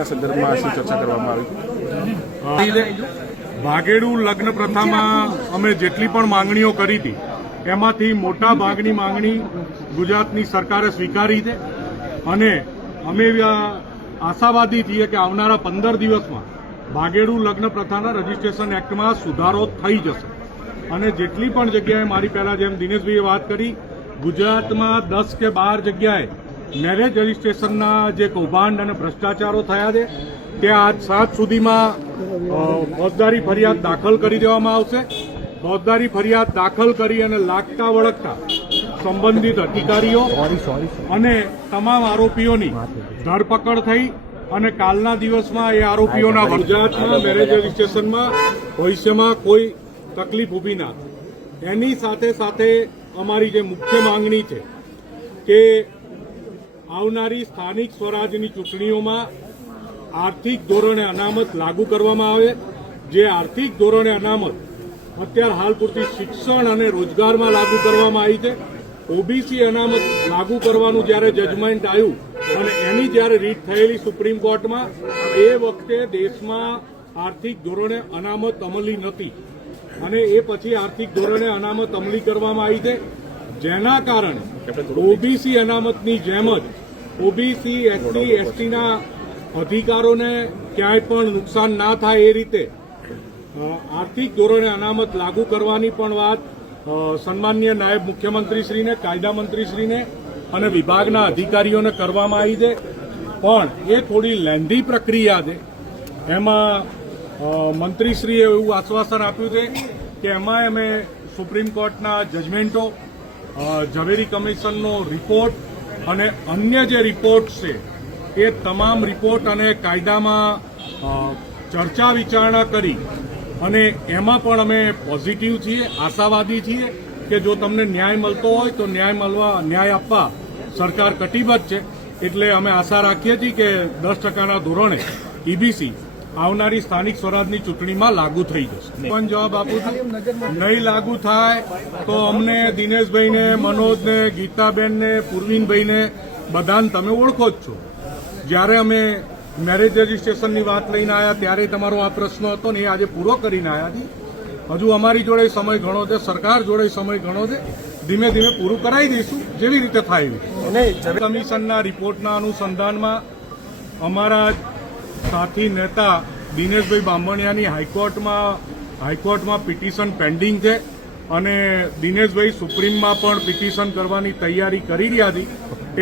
અનામતના સંદર્ભમાં શું ચર્ચા કરવામાં આવી? ભાગેડુ લગ્ન પ્રથામાં અમે જેટલી પણ માંગણીઓ કરી હતી એમાંથી મોટા ભાગની માંગણી ગુજરાતની સરકારે સ્વીકારી છે અને અમે આશાવાદી છીએ કે આવનારા 15 દિવસમાં ભાગેડુ લગ્ન પ્રથાના રજીસ્ટ્રેશન એક્ટમાં સુધારો થઈ જશે અને જેટલી પણ જગ્યાએ મારી પહેલા જેમ દિનેશભાઈએ વાત કરી ગુજરાતમાં 10 કે 12 જગ્યાએ મેરેજ રજીસ્ટ્રેશનના જે કૌભાંડ અને ભ્રષ્ટાચારો થયા છે ત્યાં આજ 7 સુધીમાં ફોજદારી ફરિયાદ દાખલ કરી દેવામાં આવશે. ફોજદારી ફરિયાદ દાખલ કરી અને લાગતા વળગતા સંબંધિત અધિકારીઓ અને તમામ આરોપીઓની ધરપકડ થઈ અને કાલના દિવસમાં એ આરોપીઓના ગુજરાતમાં મેરેજ રજીસ્ટ્રેશનમાં ભવિષ્યમાં કોઈ તકલીફ ઊભી ના થાય. એની સાથે સાથે અમારી જે મુખ્ય માંગણી છે કે આવનારી સ્થાનિક સ્વરાજની ચૂંટણીઓમાં આર્થિક ધોરણે અનામત લાગુ કરવામાં આવે. જે આર્થિક ધોરણે અનામત અત્યારે હાલ પૂરતી શિક્ષણ અને રોજગારમાં લાગુ કરવામાં આવી છે. ઓબીસી અનામત લાગુ કરવાનું જ્યારે જજમેન્ટ આવ્યું અને એની જ્યારે રીટ થયેલી સુપ્રીમ કોર્ટમાં એ વખતે દેશમાં આર્થિક ધોરણે અનામત અમલી નથી અને એ પછી આર્થિક ધોરણે અનામત અમલી કરવામાં આવી છે. જેના કારણે ઓબીસી અનામતની જેમ જ ઓબીસી એસસી એસટીના અધિકારોને ક્યાંય પણ નુકસાન ના થાય એ રીતે આર્થિક ધોરણે અનામત લાગુ કરવાની પણ વાત સન્માનીય નાયબ મુખ્યમંત્રીશ્રીને કાયદા મંત્રીશ્રીને અને વિભાગના અધિકારીઓને કરવામાં આવી છે. પણ એ થોડી લેન્ધી પ્રક્રિયા છે. એમાં મંત્રીશ્રીએ એવું આશ્વાસન આપ્યું છે કે એમાં અમે સુપ્રીમ કોર્ટના જજમેન્ટો ઝવેરી કમિશનનો રિપોર્ટ અને અન્ય જે રિપોર્ટ છે એ તમામ રિપોર્ટ અને કાયદામાં ચર્ચા વિચારણા કરી અને એમાં પણ અમે પોઝિટિવ છીએ, આશાવાદી છીએ કે જો તમને ન્યાય મળતો હોય તો ન્યાય આપવા સરકાર કટિબદ્ધ છે. એટલે અમે આશા રાખીએ છીએ કે 10% ધોરણે ઈબીસી આવનારી સ્થાનિક સ્વરાજની ચૂંટણીમાં લાગુ થઈ જશે. પણ જવાબ આપું છું, નહીં લાગુ થાય તો અમને દિનેશભાઈને, મનોજને, ગીતાબેનને, પૂર્વીનભાઈને બધાને તમે ઓળખો જ છો. જ્યારે અમે મેરેજ રજીસ્ટ્રેશનની વાત લઈને આવ્યા ત્યારે તમારો આ પ્રશ્ન હતો ને એ આજે પૂરો કરીને આવ્યા છીએ. હજુ અમારી જોડે સમય ઘણો છે, સરકાર જોડે સમય ઘણો છે. ધીમે ધીમે પૂરું કરાવી દઈશું જેવી રીતે થાય. કમિશનના રિપોર્ટના અનુસંધાનમાં અમારા સાથી નેતા દિનેશભાઈ બામણિયાની હાઈકોર્ટમાં પિટિશન પેન્ડિંગ છે અને દિનેશભાઈ સુપ્રીમમાં પણ પિટિશન કરવાની તૈયારી કરી રહ્યા હતી.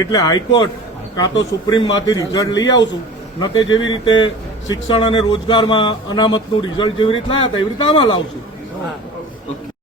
એટલે હાઈકોર્ટ કાં તો સુપ્રીમમાંથી રિઝલ્ટ લઈ આવશું, ન તે જેવી રીતે શિક્ષણ અને રોજગારમાં અનામતનું રિઝલ્ટ જેવી રીતે લાયા હતા એવી રીતે આમાં લાવશું.